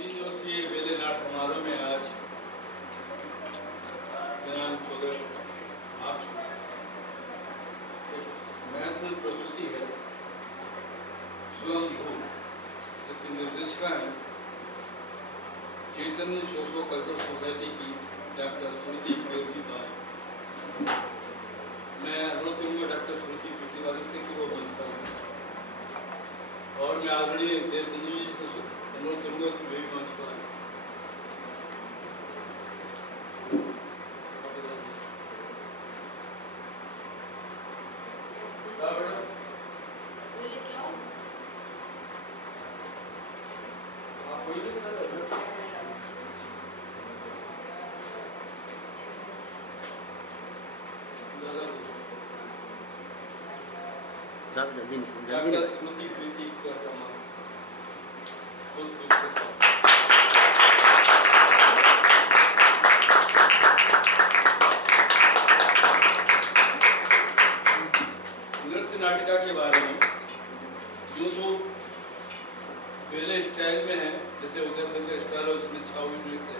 तीन दिवसीय बेले नाट समारोह में आज दिनांक 14 मार्च को एक महत्वपूर्ण प्रस्तुति है स्वयंभू, जिसकी निर्देशिका है चैतन्य सोशो कल्चरल सोसाइटी की डॉक्टर स्मृति कीर्ति बाई। मैं अनुरोध करूँगा डॉक्टर स्मृति कीर्ति बाई से कि वो मंच पर आएं और मैं आदरणीय देशबंधु जी से अनुरोध करूँगा कि वे भी मंच पर आएं। डॉक्टर स्मृति कीर्ति का सम्मान के साथ नृत्य नाटिका के बारे में यूँ तो पहले स्टाइल में है, जैसे उदय शंकर स्टाइल हो, इसमें छाऊ मिक्स है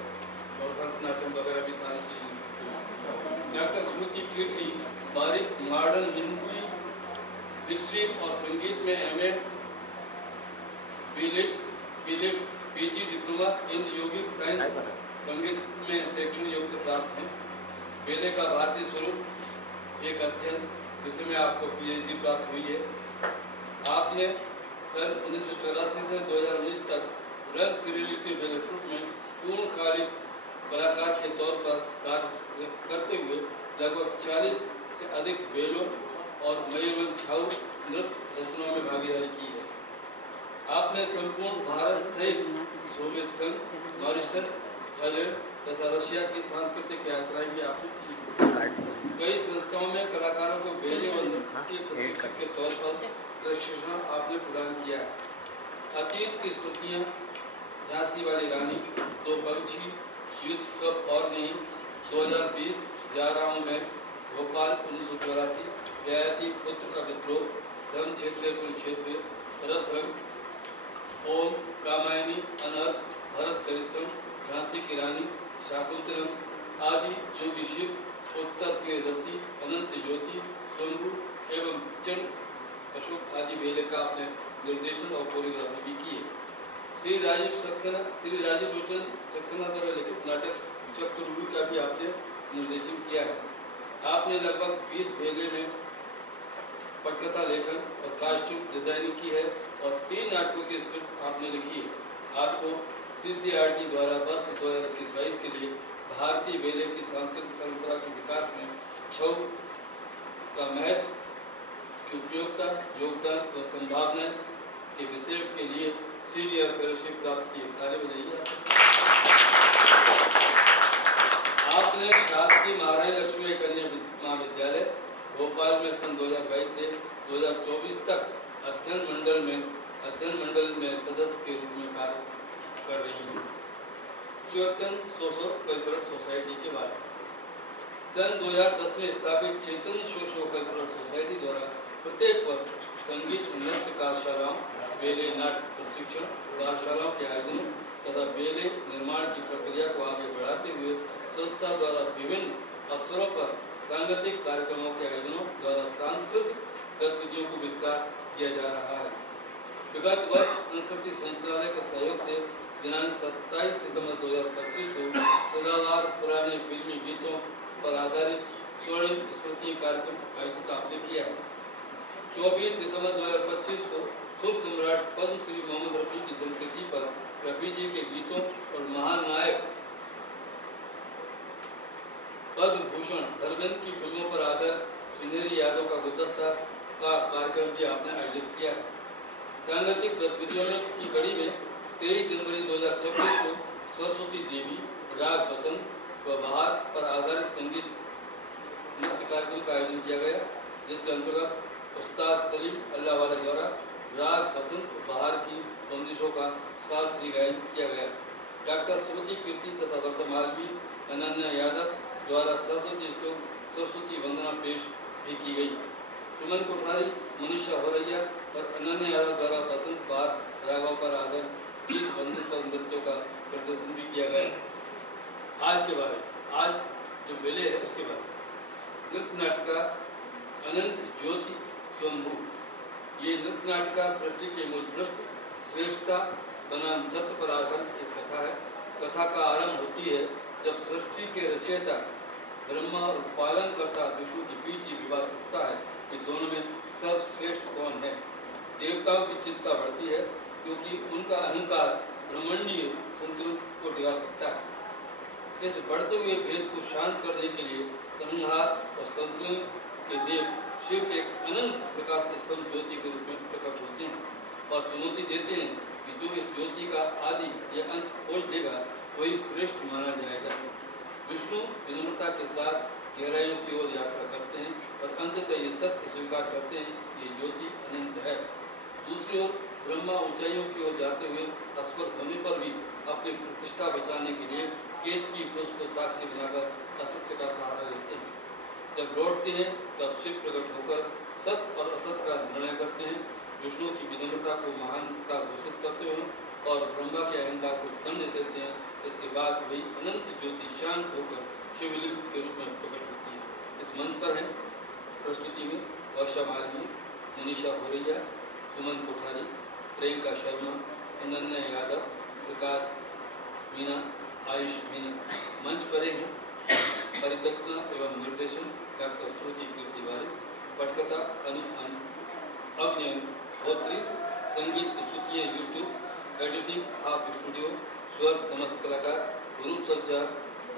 और भरतनाट्यम वगैरह भी सारी चीज़ें। डॉक्टर स्मृति कीर्ति बारीक मॉडर्न हिंदी हिस्ट्री और संगीत में एमए, बीलिट, पीजी डिप्लोमा इन यौगिक साइंस संगीत में शैक्षणिक योग्यता प्राप्त है। बेले का भारतीय स्वरूप एक अध्ययन, जिसमें आपको पीएचडी प्राप्त हुई है। आपने सन 1984 से 2019 तक रंग श्रीलिखी बेले ट्रुप में पूर्णकालिक कलाकार के तौर पर कार्य करते हुए लगभग 40 से अधिक बेलों और मयूरवंश छाऊ नृत्य रचनाओं में भागीदारी की है। आपने संपूर्ण भारत सहित सोवियत संघ, मॉरिशस, थाईलैंड तथा रशिया की सांस्कृतिक यात्राएं भी आपने की। कई संस्थाओं में कलाकारों को बेले व नृत्य के प्रशिक्षक के तौर पर प्रशिक्षण आपने प्रदान किया है। अतीत की स्मृतियाँ, झांसी वाली रानी, दो पंछी, युद्ध कब और नहीं, 2020, जा रहा हूँ मैं, भोपाल 1984, ययाति पुत्र का विद्रोह, धर्म क्षेत्र कुरुक्षेत्र, रस रंग, ओम, कामायनी, अनहद, भरत चरित्रम, झांसी की रानी, शाकुंतलम आदि, योगी शिव, उत्तर प्रियदर्शी, अनंत ज्योति, स्वयंभू एवं चंड अशोक आदि बेले का आपने निर्देशन और कोरियोग्राफी भी की है। श्री राजीव लोचन सक्सेना द्वारा लिखित नाटक चक्रव्यूह का भी आपने निर्देशन किया है। आपने लगभग 20 बेले में पटकथा लेखन और कास्ट्यूम डिजाइनिंग की है और 3 नाटकों की स्क्रिप्ट आपने लिखी है। आपको CCRT द्वारा वर्ष 2021-22 के लिए भारतीय बेले की सांस्कृतिक परंपरा के विकास में छऊ का महत्व की उपयोगिता, योगदान और संभावनाएं के विषय के लिए सीनियर फेलोशिप प्राप्त की है। ताली बजाइए। आपने शासकीय महारानी लक्ष्मी कन्या महाविद्यालय भोपाल में सन 2022 से 2024 तक अध्ययन मंडल में सदस्य के रूप में कार्य कर रही हैं। चैतन्य सोशो कल्चरल सोसाइटी के बारे में सन 2010 में स्थापित चैतन्य सोशो कल्चरल सोसाइटी द्वारा प्रत्येक वर्ष संगीत नृत्य कार्यशालाओं, बेले नाट्य प्रशिक्षण कार्यशालाओं के आयोजनों तथा बेले निर्माण की प्रक्रिया को आगे बढ़ाते हुए संस्था द्वारा विभिन्न अवसरों पर सांगीतिक कार्यक्रमों के आयोजनों द्वारा सांस्कृतिक गतिविधियों को विस्तार किया जा रहा है। विगत वर्ष संस्कृति संचालय के सहयोग से दिनांक 27 सितंबर 2025 को सदाबहार पुराने फिल्मी गीतों पर आधारित स्वर्णिम स्मृति कार्यक्रम आयोजित आपने किया है। 24 दिसंबर 2025 को सुर सम्राट पद्मश्री मोहम्मद रफी की जन्मतिथि पर रफी जी के गीतों और महान नायक पद्म भूषण धर्मेंद्र की फिल्मों पर आधारित सुनहरी यादों का गुलदस्ता का कार्यक्रम भी आपने आयोजित किया है। सांगीतिक गतिविधियों की कड़ी में 23 जनवरी 2026 को सरस्वती देवी, राग बसंत व बहार पर आधारित संगीत नृत्य कार्यक्रम का आयोजन किया गया, जिसके अंतर्गत उस्ताद सलीम अल्लाह वाले द्वारा राग बसंत व बहार की बंदिशों का शास्त्रीय गायन किया गया। डॉक्टर स्मृति कीर्ति तथा वर्षा मालवी, अनन्या यादव द्वारा सरस्वती वंदना पेश भी की गई। सुमन कोठारी, मनीषा होरैया और अनन्या यादव द्वारा बसंत बहार रागों पर आधारित गीत वंदनास्पद नृत्यों का प्रदर्शन भी किया गया। आज के बारे में, आज जो मेले है उसके बारे में, नृत्य नाटिका अनंत ज्योति स्वयंभू। ये नृत्य नाटिका सृष्टि के मूल पृष्ठ, श्रेष्ठता बनाम सत्य पर आधारित एक कथा है। कथा का आरंभ होती है जब सृष्टि के रचयिता ब्रह्मा और पालन करता विष्णु के बीच ये विवाद उठता है कि दोनों में सर्वश्रेष्ठ कौन है। देवताओं की चिंता बढ़ती है क्योंकि उनका अहंकार ब्रह्मांडीय संतुलन को डिगा सकता है। इस बढ़ते हुए भेद को शांत करने के लिए संहार और संतुलन के देव शिव एक अनंत प्रकाश स्तंभ ज्योति के रूप में प्रकट होते हैं और चुनौती देते हैं कि जो इस ज्योति का आदि या अंत खोज देगा वही श्रेष्ठ माना जाएगा। विष्णु विनम्रता के साथ गहराइयों की ओर यात्रा करते हैं और अंततः ये सत्य स्वीकार करते हैं कि ये ज्योति अनंत है। दूसरी ओर ब्रह्मा ऊंचाइयों की ओर जाते हुए असफल होने पर भी अपनी प्रतिष्ठा बचाने के लिए केतकी पुष्प को साक्षी बनाकर असत्य का सहारा लेते हैं। जब लौटते हैं तब शिव प्रकट होकर सत्य और असत्य का निर्णय करते हैं। विष्णु की विनम्रता को महानता घोषित करते हुए और ब्रह्मा के अहंकार को दंड देते हैं। इसके बाद वही अनंत ज्योति शांत होकर शिवलिंग के रूप में प्रकट होती है। इस मंच पर है प्रस्तुति में वर्षा मालवीय, मनीषा भोरैया, सुमन कोठारी, प्रियंका शर्मा, अनन्या यादव, प्रकाश मीना, आयुष मीना। मंच पर हैं परिकल्पना एवं निर्देशन डॉक्टर श्रुति कीर्तिवारी, पटकथा अग्निहोत्री, संगीत स्तुतियाँ यूट्यूब, एडिटिंग हाफ स्टूडियो, स्वर समस्त कलाकार, रूप सज्जा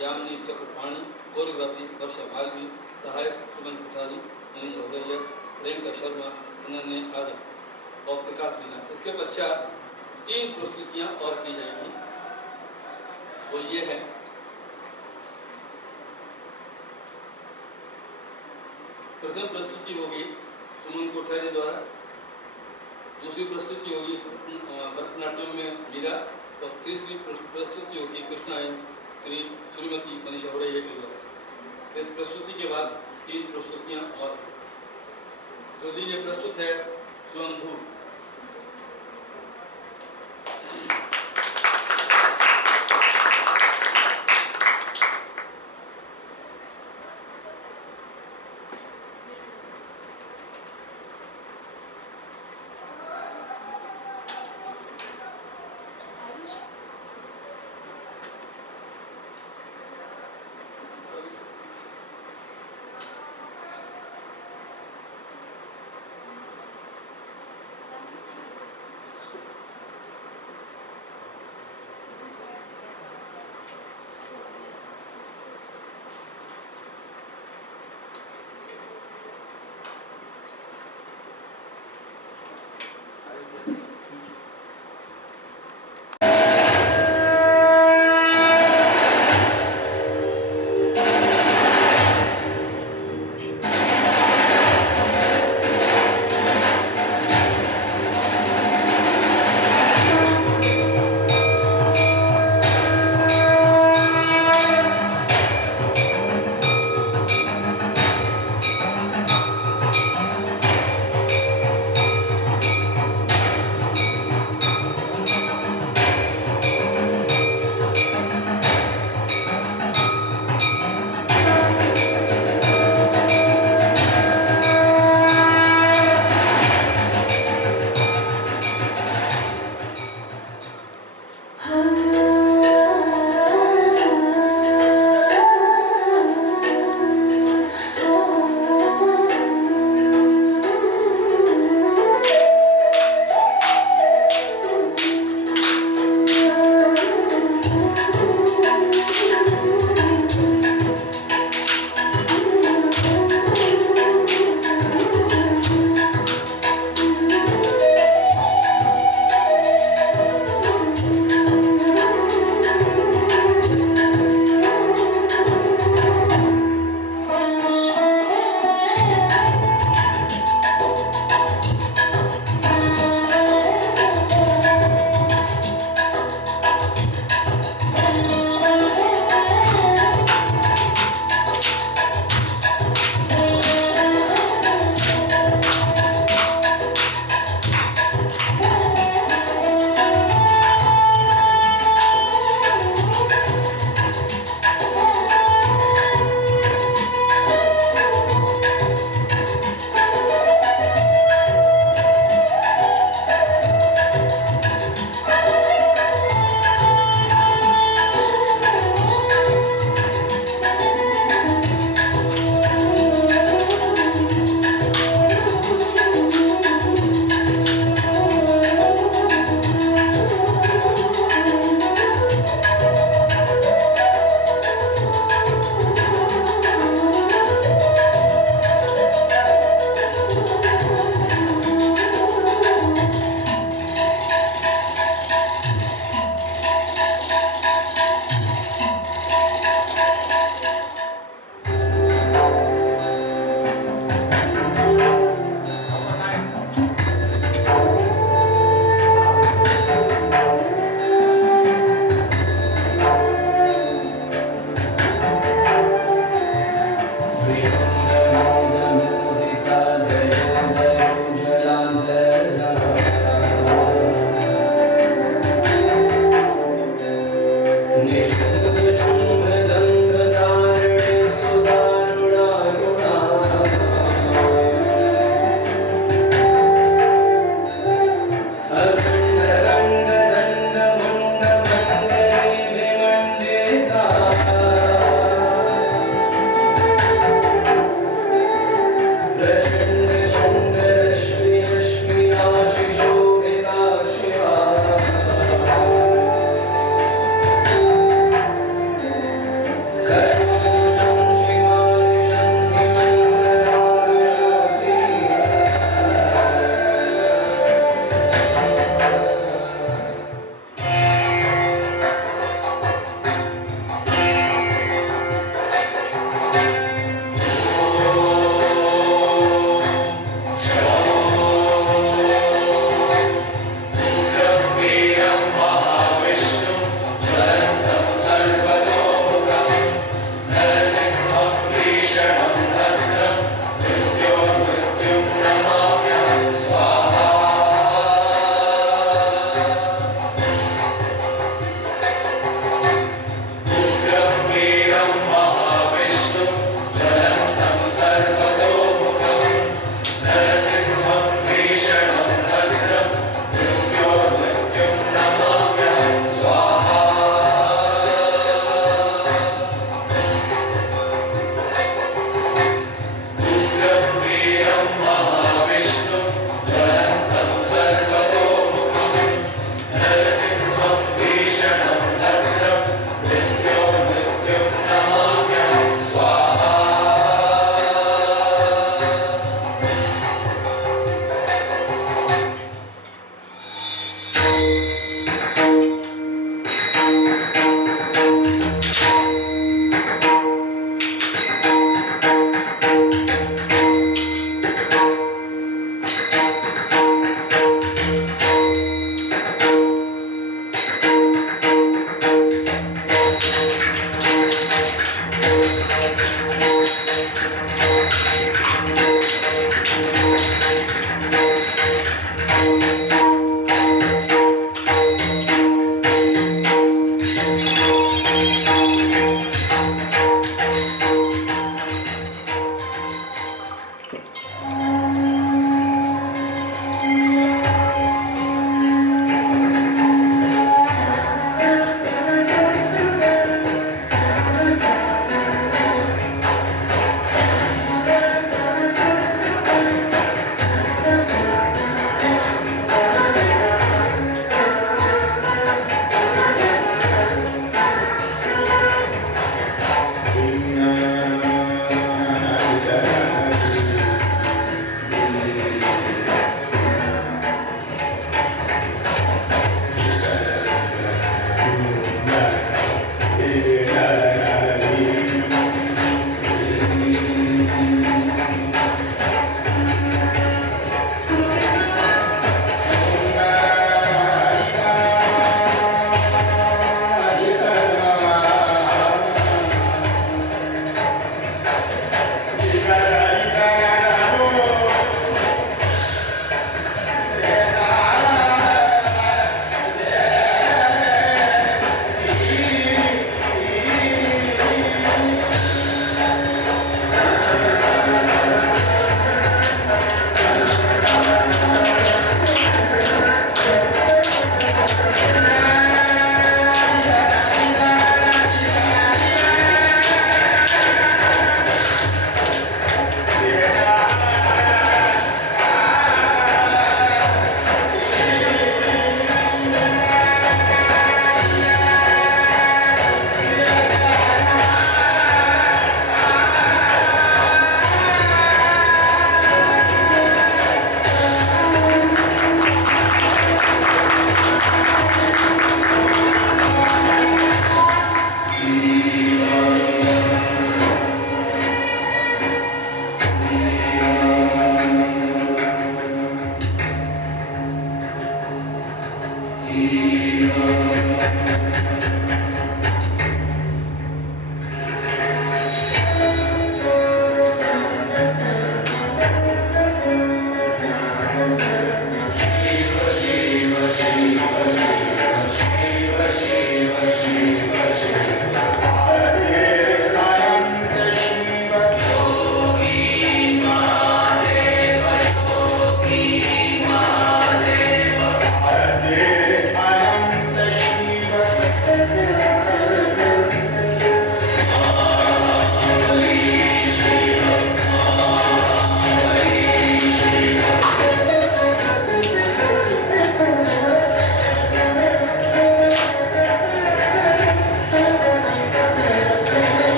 यामिनी चक्रपाणी, कोरियोग्राफी वर्षा मालवीय, सहायक सुमन कोठारी, मनीषा भोरैया, प्रियंका शर्मा, अनन्या यादव और प्रकाश मीना। इसके पश्चात 3 प्रस्तुतियाँ और की जाएंगी। वो ये है प्रथम प्रस्तुति होगी सुमन कोठारी द्वारा, दूसरी प्रस्तुति होगी भरतनाट्यम में मीरा और तीसरी प्रस्तुति होगी कृष्णायन श्रीमती मनीषा भोरैया के द्वारा। इस प्रस्तुति के बाद 3 प्रस्तुतियाँ और तो लीजिए प्रस्तुत है स्वयंभू।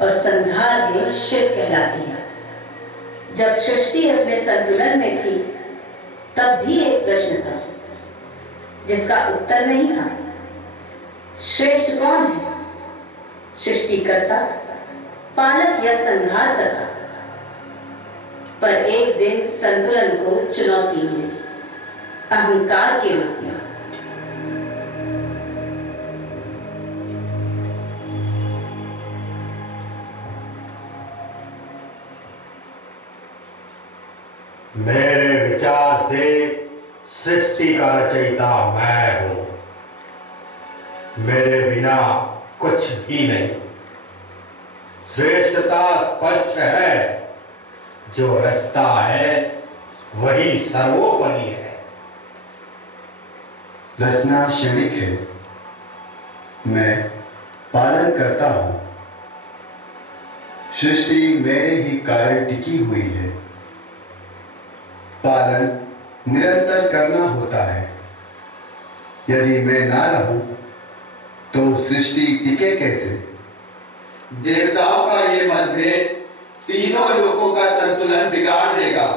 और संहार में शिव कहलाती है। जब सृष्टि अपने संतुलन में थी तब भी एक प्रश्न था जिसका उत्तर नहीं था। श्रेष्ठ कौन है, सृष्टिकर्ता, पालक या संहार करता? पर एक दिन संतुलन को चुनौती मिली, अहंकार के रूप में। मेरे विचार से सृष्टि का रचयिता मैं हूं। मेरे बिना कुछ भी नहीं। श्रेष्ठता स्पष्ट है, जो रचता है वही सर्वोपरि है। रचना क्षणिक है, मैं पालन करता हूं। सृष्टि मेरे ही कारण टिकी हुई है, पालन निरंतर करना होता है। यदि मैं ना रहूं तो सृष्टि टिके कैसे? देवताओं का ये मतभेद तीनों लोगों का संतुलन बिगाड़ देगा।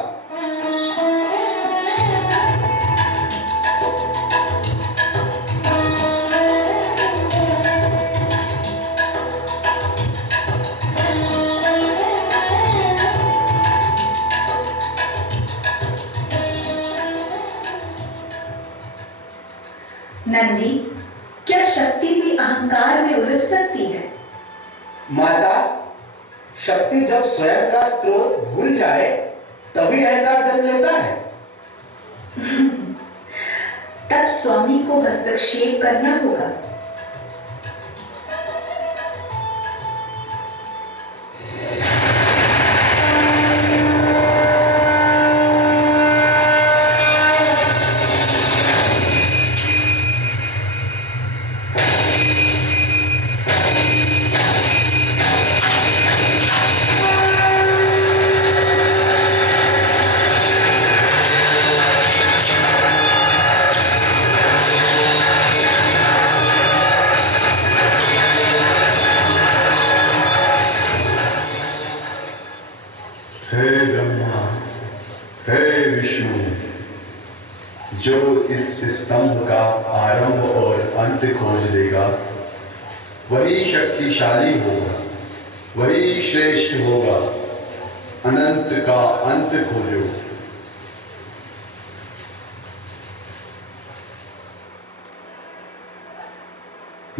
नंदी, क्या शक्ति भी अहंकार में उलझ सकती है? माता, शक्ति जब स्वयं का स्रोत भूल जाए तभी अहंकार जन्म लेता है। तब स्वामी को हस्तक्षेप करना होगा। हे ब्रह्मा, हे विष्णु, जो इस स्तंभ का आरंभ और अंत खोज देगा वही शक्तिशाली होगा, वही श्रेष्ठ होगा। अनंत का अंत खोजो।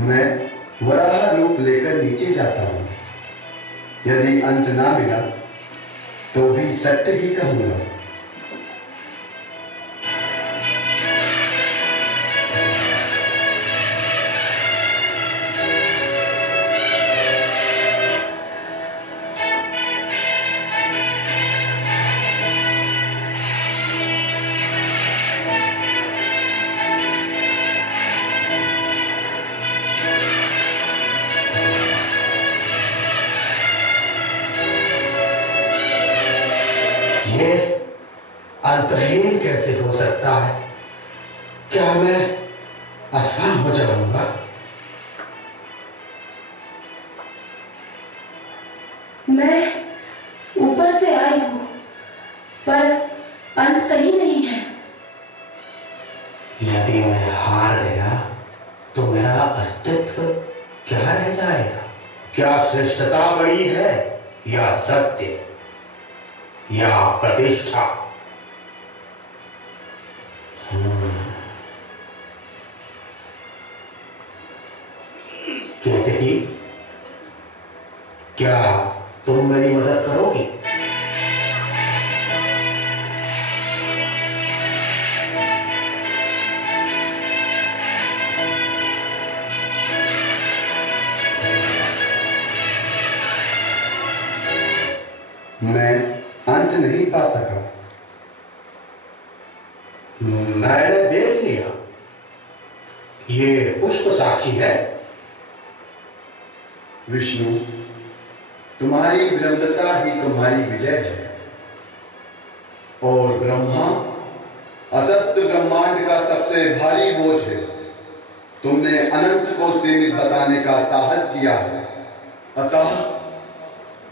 मैं वराह रूप लेकर नीचे जाता हूं। यदि अंत ना मिला तो भी सत्य ही कहूंगा। ये अंतहीन कैसे हो सकता है? क्या मैं असफल हो जाऊंगा? मैं ऊपर से आई हूं, पर अंत कहीं नहीं है। यदि मैं हार गया तो मेरा अस्तित्व क्या रह जाएगा? क्या श्रेष्ठता बड़ी है या सत्य या प्रतिष्ठा? केतकी, क्या तुम मेरी मदद करोगी? मैं अंत नहीं पा सका। मैंने देख लिया, ये पुष्प साक्षी है। विष्णु, तुम्हारी विनम्रता ही तुम्हारी विजय है। और ब्रह्मा असत्य ब्रह्मांड का सबसे भारी बोझ है। तुमने अनंत को सीमित बताने का साहस किया है, अतः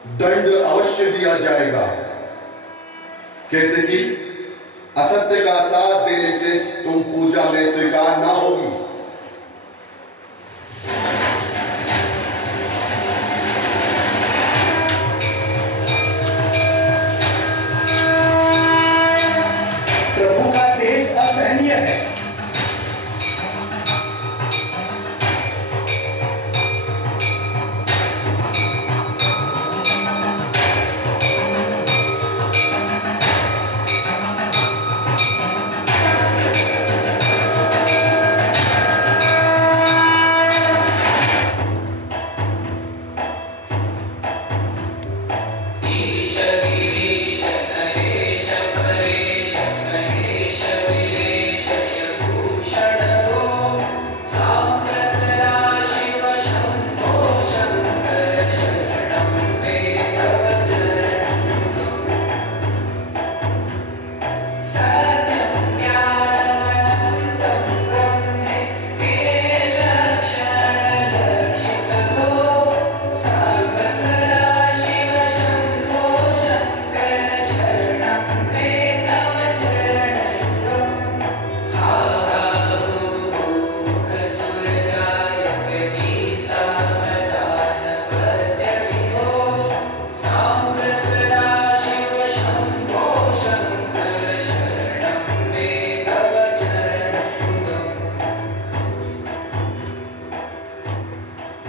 दंड अवश्य दिया जाएगा। केतकी, असत्य का साथ देने से तुम पूजा में स्वीकार ना होगी। प्रभु का तेज असहनीय है।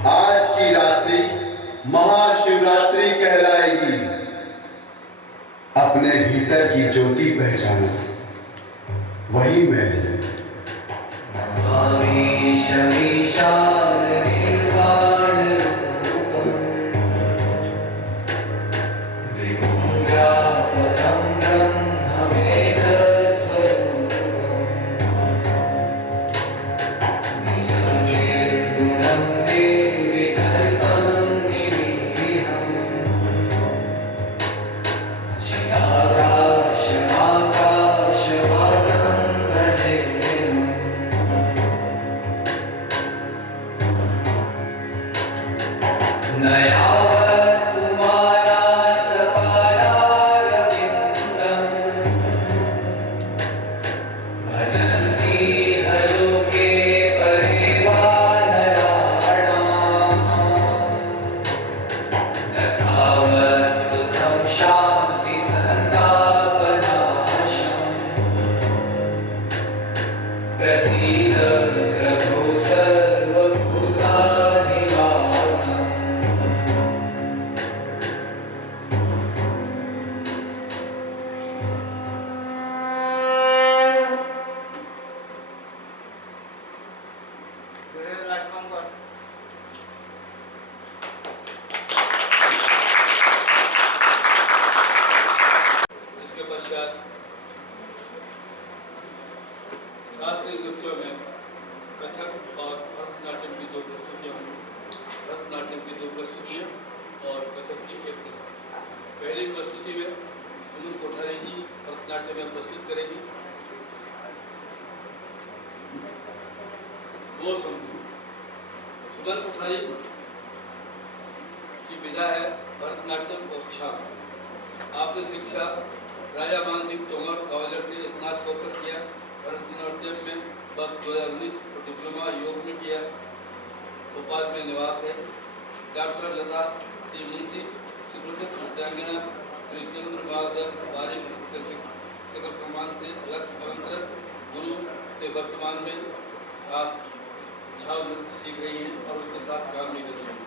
आज की रात्रि महाशिवरात्रि कहलाएगी। अपने भीतर की ज्योति पहचानो, वही मैं हूं। इसके पश्चात शास्त्रीय नृत्यों में कथक और भरतनाट्यम की 2 प्रस्तुतियाँ होंगी। भरतनाट्यम की 2 प्रस्तुतियाँ और कथक की 1 प्रस्तुति। पहली प्रस्तुति में सुनील कोठारी जी भरतनाट्यम में प्रस्तुत करेंगी। 2 समूह सुनील कोठारी की विधा है भरतनाट्यम और छाप। आपने शिक्षा राजा मान सिंह तोमर ग्वालियर से स्नातकोत्तर किया। भरतनाट्यम में वर्ष 2019 और डिप्लोमा योग में किया। भोपाल में निवास है। डॉक्टर लता सी मुंशी सुप्रसिद्ध नृत्यांगना श्री चंद्र बहादुर बारिक से शिखर सम्मान से अलंकृत गुरु से वर्तमान में आप छाव नृत्य सीख रही हैं और उनके साथ काम भी कर रही हैं।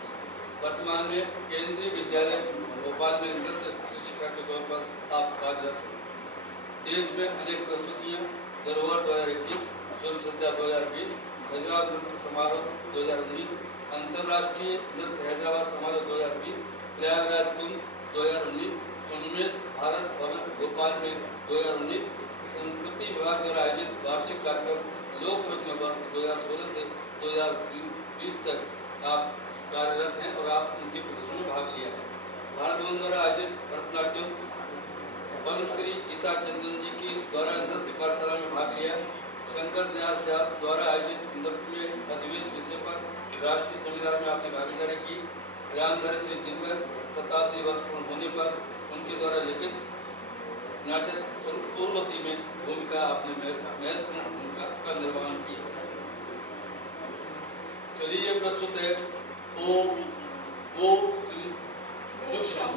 वर्तमान में केंद्रीय विद्यालय भोपाल में नृत्य शिक्षिका के तौर पर आप कार्यरत हैं। देश में अनेक प्रस्तुतियाँ धरोहर 2021, स्वयं सद्या 2020, खजुराहो नृत्य समारोह 2019, अंतर्राष्ट्रीय नृत्य हैदराबाद समारोह 2020, प्रयागराज कुंभ 2019, उन्मेष भारत भवन भोपाल में 2019, संस्कृति विभाग द्वारा आयोजित वार्षिक कार्यक्रम लोक नृत्य वर्ष 2016 से 2020 तक आप कार्यरत हैं और आप उनके प्रदर्शन में भाग लिया है। भारत भवन द्वारा आयोजित भरतनाट्यम पद्मश्री गीता चंदन जी की द्वारा नृत्य कार्यशाला में भाग लिया। शंकर न्यास द्वारा आयोजित नृत्य में अधिवेद विषय पर राष्ट्रीय सेमिनार में आपने भागीदारी की। रामधारी सिंह दिनकर शताब्दी वर्ष पूर्ण होने पर उनके द्वारा लिखित नाटक उर्वशी में भूमिका अपने महत्वपूर्ण भूमिका का निर्वहन किया। चलिए प्रस्तुत है ओ सूक्ष्म।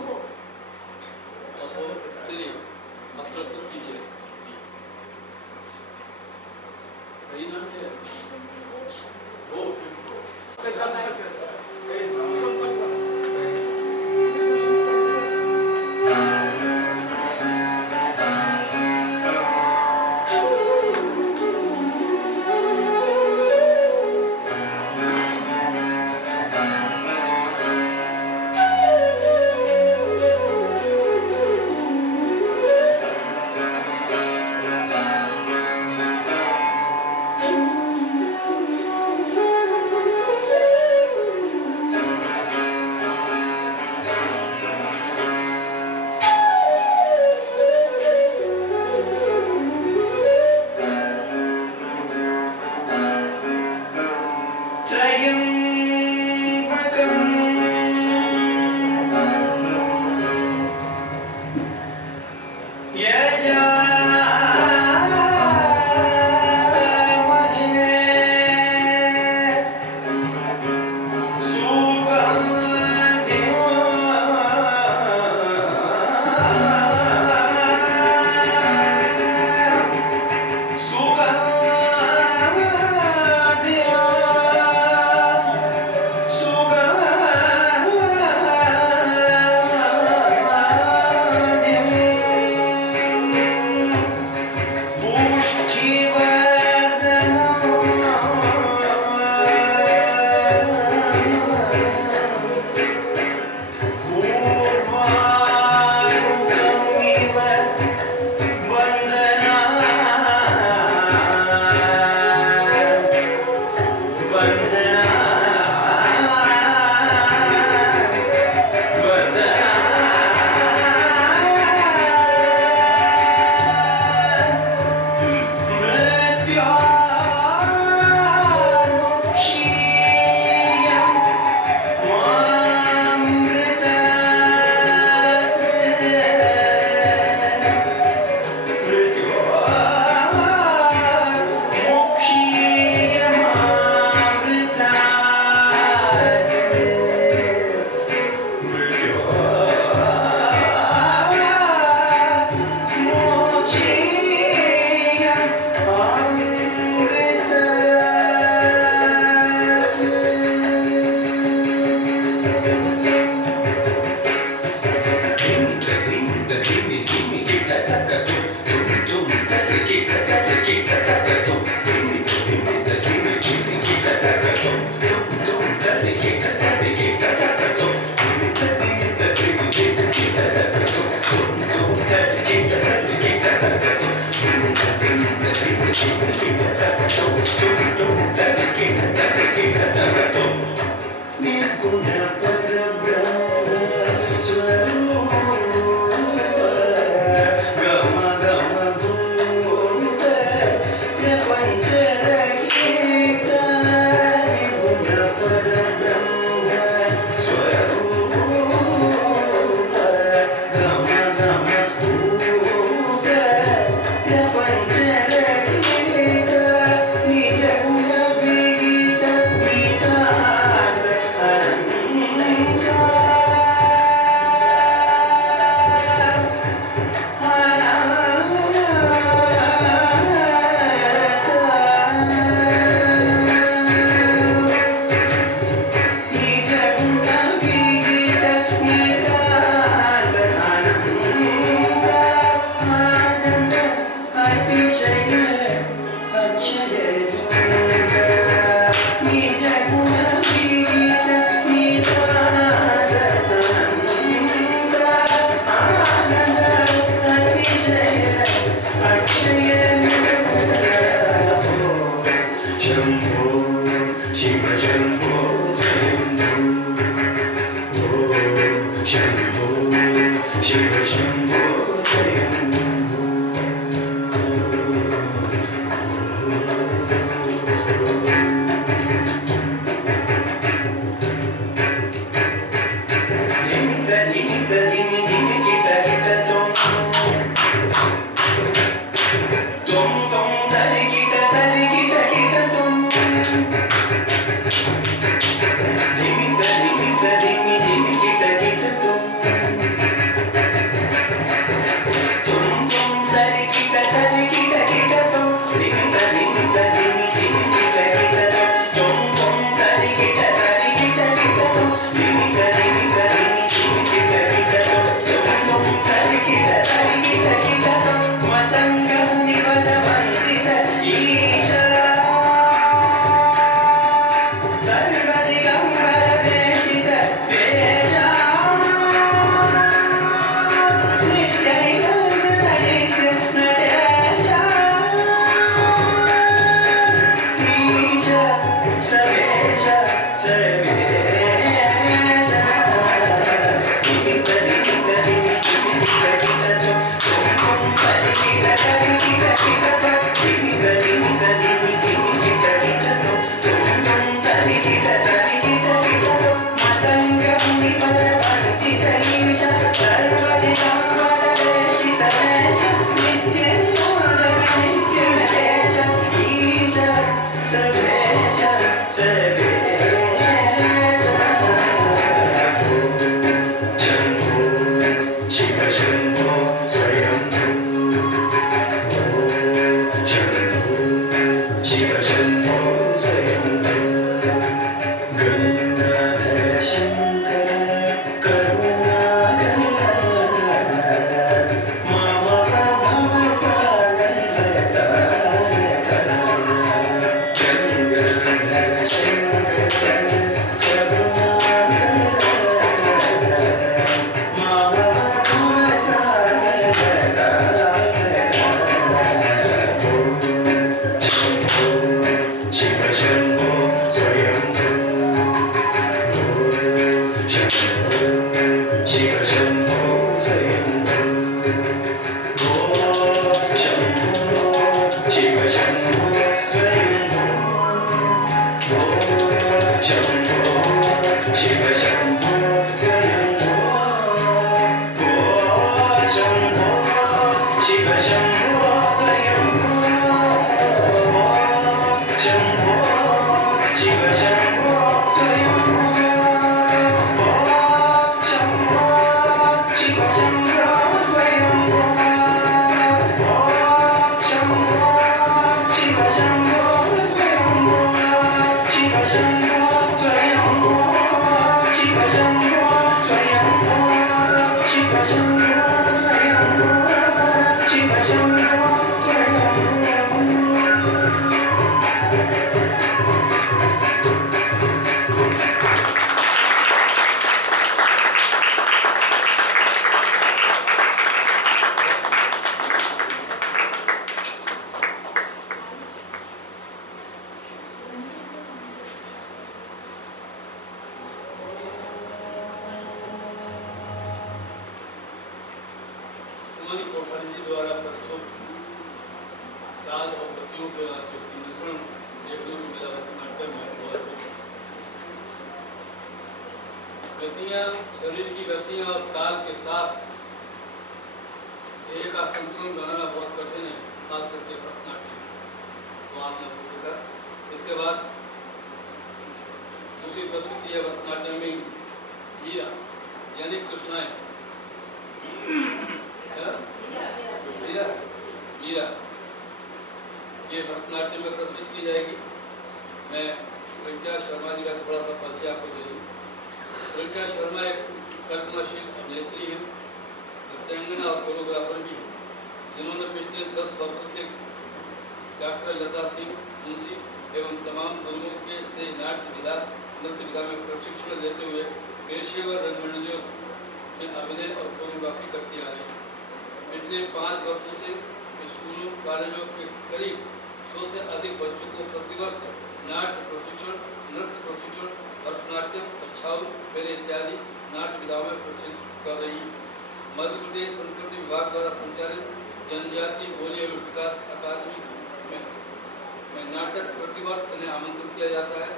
चलिए अब प्रस्तुत कीजिए। सही नाम क्या है? गतियां, शरीर की गतियां और ताल के साथ देह का संतुलन बनाना बहुत कठिन है, खास करके भरतनाट्यम। तो आपने देखा। इसके बाद दूसरी प्रस्तुति है भरतनाट्यम में मीरा यानी कृष्णाएं। मीरा मीरा ये भरतनाट्यम में प्रस्तुत की जाएगी। मैं प्रियंका शर्मा जी का थोड़ा सा परिचय आपको दे दूँ। प्रियंका शर्मा एक कल्पनाशील अभिनेत्री है, नृत्यांगना और कोरियोग्राफर भी है, जिन्होंने पिछले 10 वर्षों से डॉक्टर लता सिंह मुंशी एवं तमाम गुरुओं के से नृत्य विधा में प्रशिक्षण लेते हुए पेशेवर रंगमंडलियों में अभिनय और कोरियोग्राफी करती आ रही है। पिछले 5 वर्षों से स्कूलों कॉलेजों के करीब 100 से अधिक बच्चों को प्रतिवर्ष नाट्य प्रशिक्षण, नृत्य प्रशिक्षण, भरतनाट्यम, छाऊ, बैले इत्यादि नाट्य विधाओं में प्रशिक्षित कर रही है। मध्य प्रदेश संस्कृति विभाग द्वारा संचालित जनजाति बोली एवं विकास अकादमी में नाटक प्रतिवर्ष उन्हें आमंत्रित किया जाता है।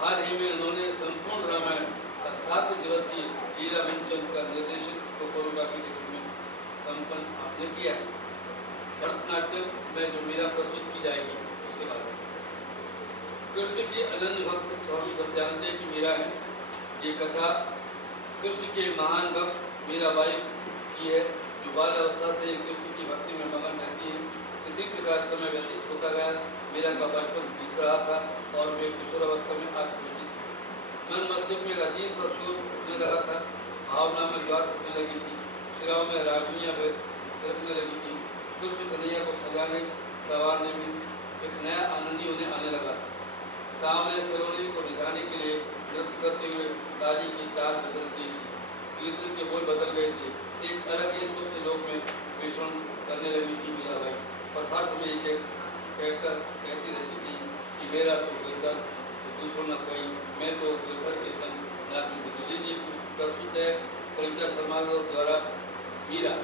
हाल ही में उन्होंने संपूर्ण रामायण का 7 दिवसीय हीरा विंचल का निर्देशित कोरियोग्राफी के रूप में संपन्न आपने किया है। भरतनाट्यम में जो मीरा प्रस्तुत की जाएगी उसके बारे में। कृष्ण की अनन्य भक्त तो हम सब जानते हैं कि मीरा है। ये कथा कृष्ण के महान भक्त मीराबाई की है, जो बाल अवस्था से कृष्ण की भक्ति में मगन रहती है। इसी प्रकार समय व्यतीत होता गया, मीरा का बचपन बीत रहा था और वे किशोर अवस्था में आ पहुंची थी। मन मस्तिष्क में अजीब सा शोर उठने लगा था, भावना में ज्वार उठने लगी थी, शिराओं में रागनियाँ फिरकने लगी थी। कृष्ण कन्हैया को सजाने संवारने में एक नया आनंद ही उन्हें आने लगा था। सामने सरोनी को रिझाने के लिए नृत्य करते हुए ताली की ताल बदल गई थी, कीर्तन के बोल बदल गए थे। एक अलग ही सुप्त लोक में विश्रण करने लगी थी मीराबाई, और हर समय एक कहकर कहती रहती थी कि मेरा तो गिरधर दूसरों न कोई, मैं तो गिरधर के संग नाचूंगी। जी प्रस्तुत है परिचा शर्मा द्वारा मीरा।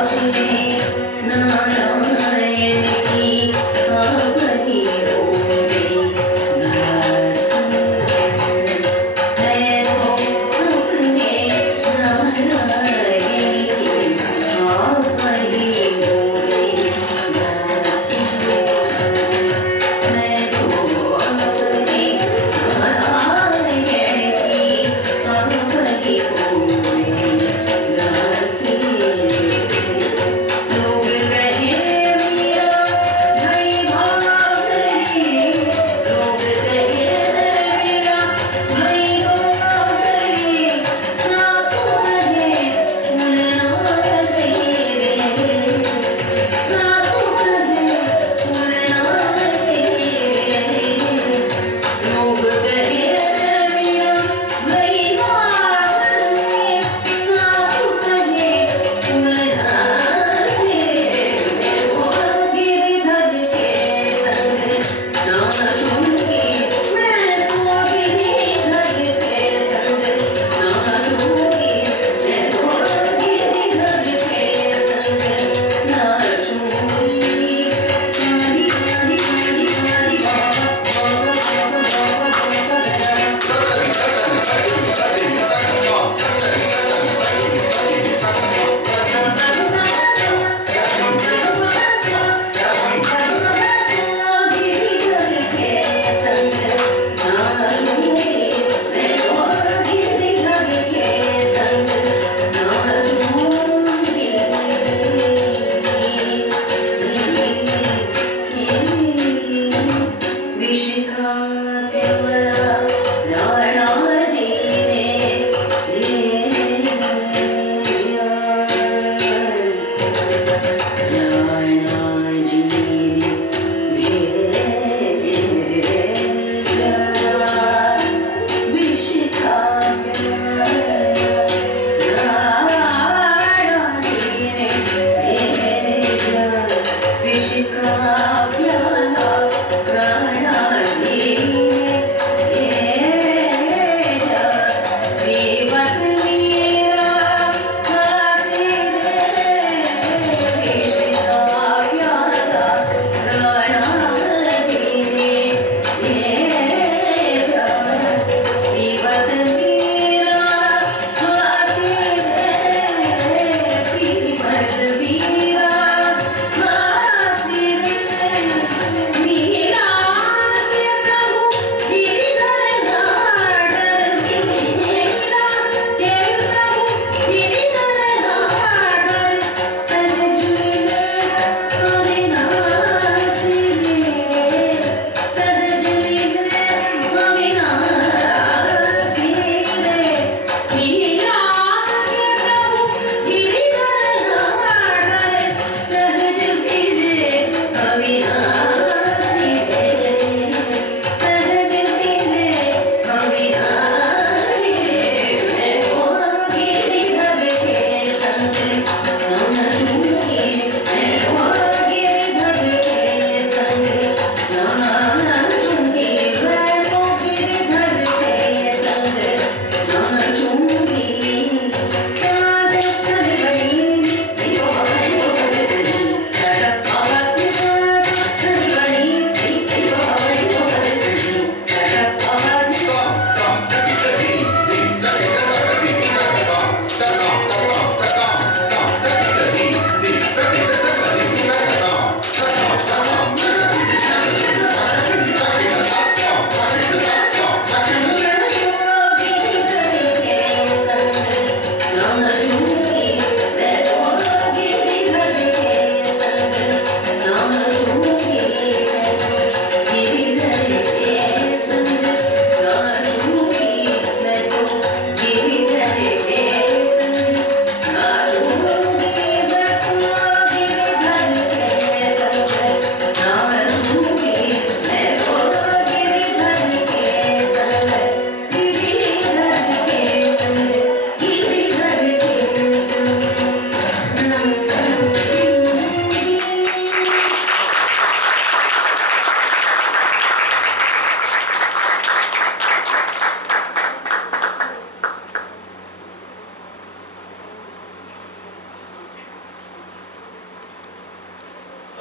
लोग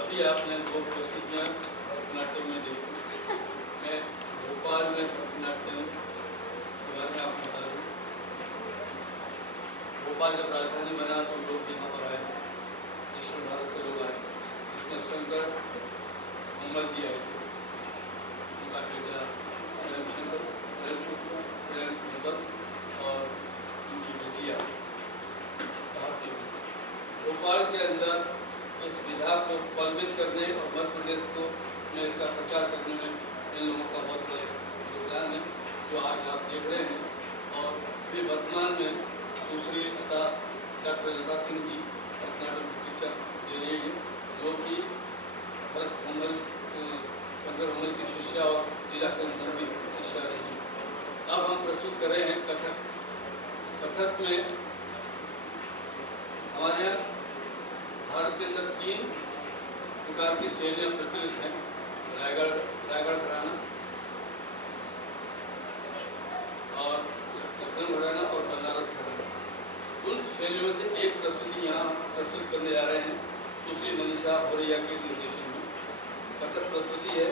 अभी आपने 2 प्रस्तुतियाँ भरतनाट्यम में देखी। मैं भोपाल में भरतनाट्यम के बारे में आपको बता दूँ। भोपाल जब राजधानी बना तो लोग यहाँ पर आए, दक्षिण भारत से लोग आए। इसमें शंकर मोहम्मद जी आए थे, उनका बेटा प्रेमचंद्र, प्रेम शुक्ला, प्रेम मुहम्मद और उनकी बेटी आई भारतीय। भोपाल के अंदर इस विधा को प्रबलित करने और मध्य प्रदेश को में इसका प्रचार करने में इन लोगों का बहुत बड़ा योगदान है, जो आज आप देख रहे हैं। और अभी वर्तमान में दूसरी अता डॉक्टर लता सिंह जी भरतनाट्यम की शिक्षा दे रही है, जो कि भरत मंगल शंकर मंगल की शिष्या और लीला सेन की शिष्या रही है। अब हम प्रस्तुत कर रहे हैं कथक। कथक में हमारे यहाँ भारत के अंदर 3 प्रकार की शैलियाँ प्रचलित हैं। रायगढ़ घराना और लखनऊ घराना और बनारस घराना। उन शैलियों में से एक प्रस्तुति यहाँ प्रस्तुत करने जा रहे हैं सुश्री मनीषा भोरिया के निर्देशन में। कथक प्रस्तुति है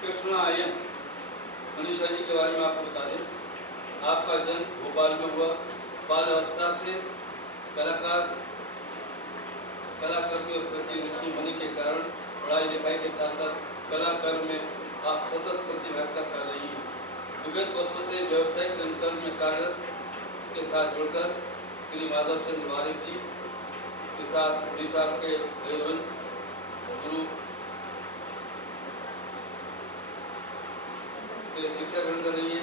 कृष्णायन। मनीषा जी के बारे में आपको बता दें, आपका जन्म भोपाल में हुआ। बाल अवस्था से कलाकार के प्रति रुचि होने के कारण पढ़ाई लिखाई के साथ साथ कलाकार में आप सतत प्रतिभागिता कर रही हैं। विगत वर्षों से व्यावसायिक रंगकर्म में कार्यरत के साथ जुड़कर श्री माधव चंद्र वारिक जी के साथ उड़ीसा के भैरवन गुरु के शिक्षा ग्रहण कर रही है।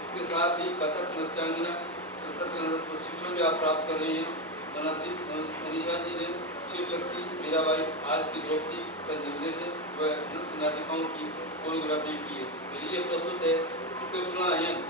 इसके साथ ही कथक नृत्यांगना कथक नृत्य प्रशिक्षण भी आप प्राप्त कर रही हैं। मनीषा जी ने शिव शक्ति, मीराबाई, आज की द्रौपदी का निर्देशन व नृत्य नाटिकाओं की कोरियोग्राफी की है। ये प्रस्तुत है कृष्णायन।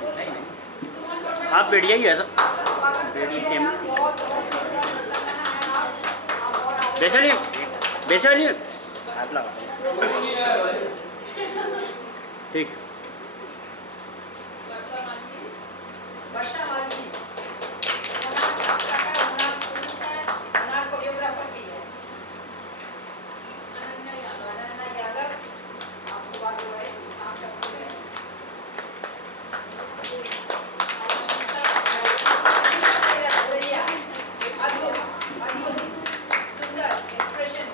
आप बैठ जाइए ऐसा बैठिए बैठिए हाथ लगा ठीक वर्षा वाली कोरियोग्राफर भी है अनन्या यादव आपको बात हो रही आप करते हैं अद्भुत सुंदर एक्सप्रेशन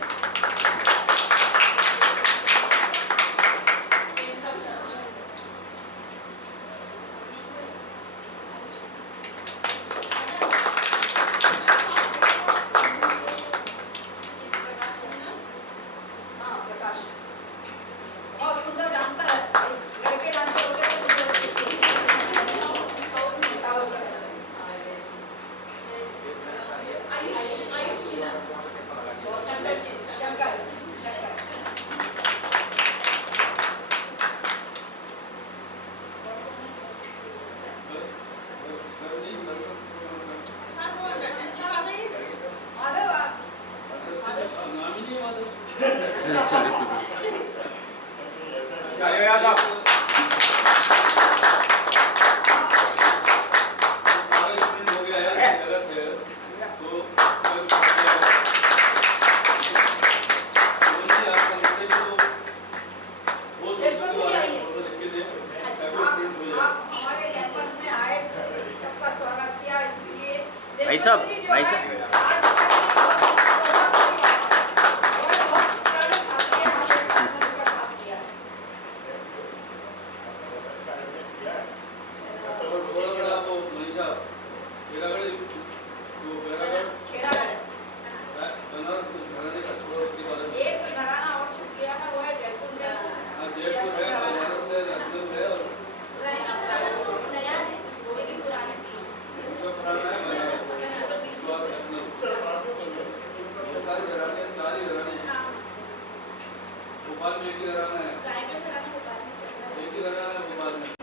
बहुत सुंदर डांसर है लड़के डांसर होते शंकर माधव भाई साहब एक घराना और शूट किया था वो है जयपुर घराना जयपुर है, बनारस है, लखनऊ है और नया है लेकिन पुराने थी उनका पुराना है बनारस। उसके बाद लखनऊ। ये सारी घराने भोपाल में एक ही घराना है, गायकर घराना को बाद में चल रहा है एक ही घराना है भोपाल में।